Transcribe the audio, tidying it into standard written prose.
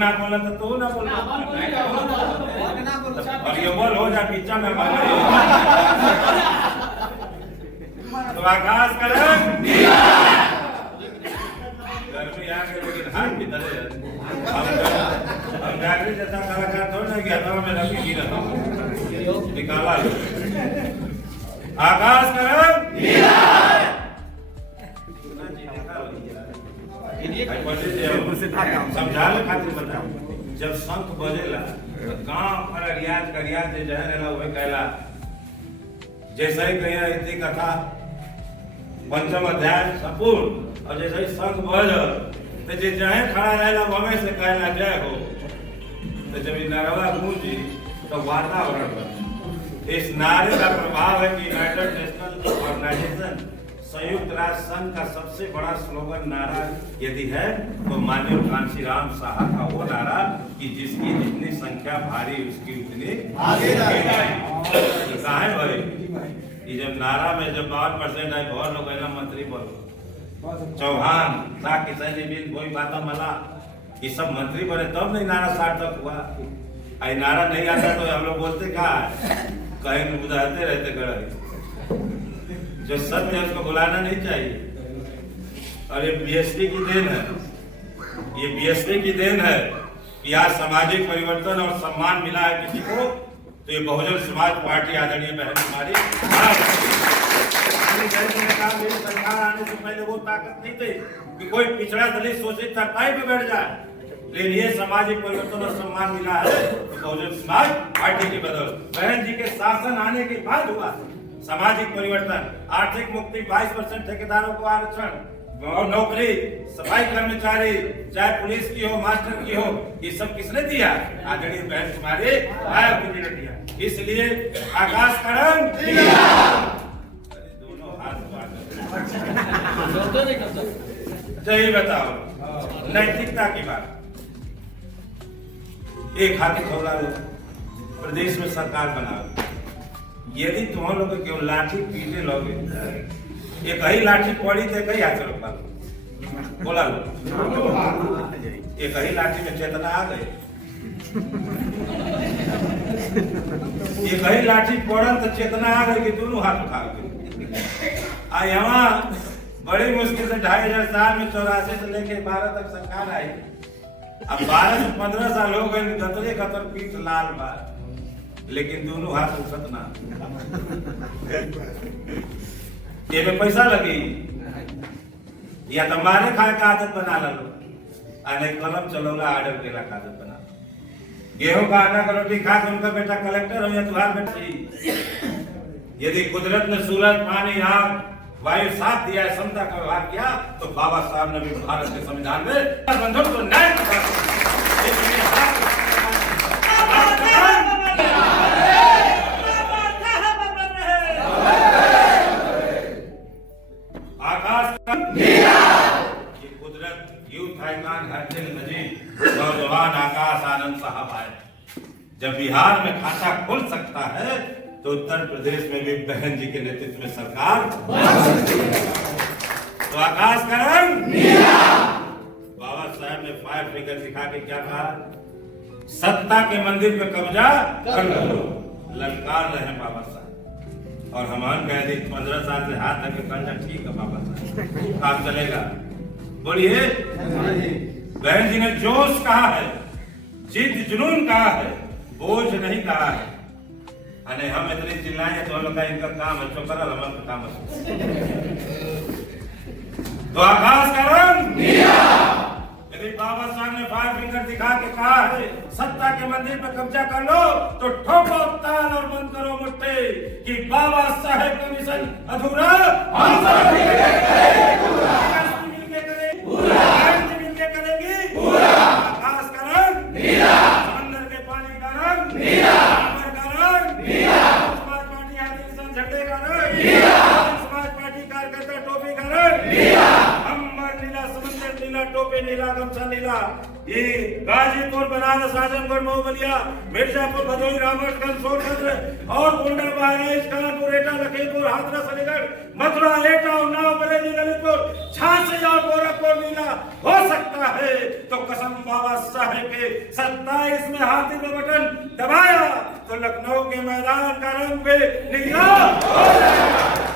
ना बोला तो तू ना बोल और ये बोल हो जा पीछा में तो आकाश करें गर्मी आ गई लेकिन हाथ की तरह हम जागरी जैसा कलाकार थोड़ा ना गया था मैं रखी गिरा था निकाला आकाश करें समझाने खातिर बताओ जब शंख बजेला तो गांव पर रियाज का रियाज जो है ना वही कहला जैसे ही कहिया इतनी कथा पंचम अध्याय संपूर्ण और जैसे ही शंख बज तो जे जहे खड़ा रहेला वहीं से कहला जय हो तो जब ये नारा गूंजी तो वातावरण बन इस नारे का प्रभाव है कि यूनाइटेड नेशनल ऑर्गेनाइजेशन संयुक्त राष्ट्र संघ का सबसे बड़ा स्लोगन नारा यदि है तो माननीय कांशीराम साहब का वो नारा कि जिसकी जितनी संख्या भारी उसकी उतनी आगे कहा है भाई ये जब नारा में जब 52% आए बहुत लोग कहना मंत्री बोलो चौहान सा किसान जी बिल कोई बात मला ये सब मंत्री बने तब नहीं नारा सार्थक हुआ आई नारा नहीं आता तो हम लोग बोलते क्या कहीं बुझाते रहते गड़े जो सत्य है उसको बुलाना नहीं चाहिए और ये बीएसपी की देन है ये बीएसपी की देन है कि आज सामाजिक परिवर्तन और सम्मान मिला है किसी को तो ये बहुजन समाज पार्टी आदरणीय बहन हमारी सरकार आने से पहले वो ताकत नहीं थी कि कोई पिछड़ा दलित शोषित चरपाई पे बैठ जाए लेकिन ये सामाजिक परिवर्तन और सम्मान मिला है तो बहुजन समाज पार्टी की बदौलत बहन जी के शासन आने के बाद हुआ सामाजिक परिवर्तन आर्थिक मुक्ति 22% ठेकेदारों को आरक्षण नौकरी सफाई कर्मचारी चाहे पुलिस की हो मास्टर की हो ये सब किसने दिया आदरणीय बहन कुमारी ने दिया इसलिए आकाश करण दोनों हाथ सही बताओ नैतिकता की बात एक हाथी थोड़ा प्रदेश में सरकार बनाओ यदि तुम लोग केवल लाठी पीटे लोगे एक ही लाठी पड़ी तो कई हाथ रोका बोला लो एक ही लाठी में चेतना आ गई एक ही लाठी पड़ल तो चेतना आ गई कि दोनों हाथ उठा गए यहाँ बड़ी मुश्किल से 2500 साल में 84 से लेके 12 तक सरकार आई अब 12 से 15 साल हो गए गतरे गतर पीठ लाल बार लेकिन दोनों हाथ उठत ना ये में पैसा लगी या तो मारे खाए का आदत बना लो अने कलम चलोला आर्डर केला का आदत बना गेहूं का आटा का रोटी खा के उनका बेटा कलेक्टर हो या तुम्हारा बेटा यदि कुदरत ने सूरज पानी आग वायु साथ दिया है समता का व्यवहार किया तो बाबा साहब ने भी भारत के संविधान में बंधन को न्याय नौजवान आकाश आनंद साहब आए जब बिहार में खाता खुल सकता है तो उत्तर प्रदेश में भी बहन जी के नेतृत्व में सरकार तो आकाश करण बाबा साहब ने फायर फिगर दिखा के क्या कहा सत्ता के मंदिर पे कब्जा कर लो ललकार रहे बाबा साहब और हमारे कह दी 15 साल से हाथ लगे कर ठीक है बाबा साहब काम चलेगा बोलिए बहन जी ने जोश कहा है जिद जुनून कहा है बोझ नहीं कहा है अने हम इतनी चिल्लाए तो हम लोग का इनका काम है चो करा हमारा काम है तो आकाश करण यदि बाबा साहब ने फायर फिंगर दिखा के कहा है सत्ता के मंदिर पे कब्जा कर लो तो ठोको ताल और बंद करो मुट्ठी कि बाबा साहेब का मिशन अधूरा हम सब मिलके करेंगे पूरा आकाश का रंग नीला समंदर के पानी का रंग नीला सागर का रंग नीला समाज पार्टी आदिवासी झंडे का रंग नीला समाज पार्टी कार्यकर्ता टोपी का रंग नीला अम्बर नीला समंदर नीला टोपी नीला गमछा नीला ये गाजीपुर, बनारस, आजमगढ़, मऊ, बलिया, मिर्जापुर, भदोही, रामगढ़, सोनभद्र और गोंडा, बहराइच, कानपुर, एटा, लखीमपुर, हाथरस, अलीगढ़, मथुरा, एटा, उन्नाव, बरेली, ललितपुर, झांसी और गोरखपुर नीला हो सकता है। तो कसम बाबा साहेब के 27 में हाथी का बटन दबाया तो लखनऊ के मैदान का रंग भी नीला हो जाएगा।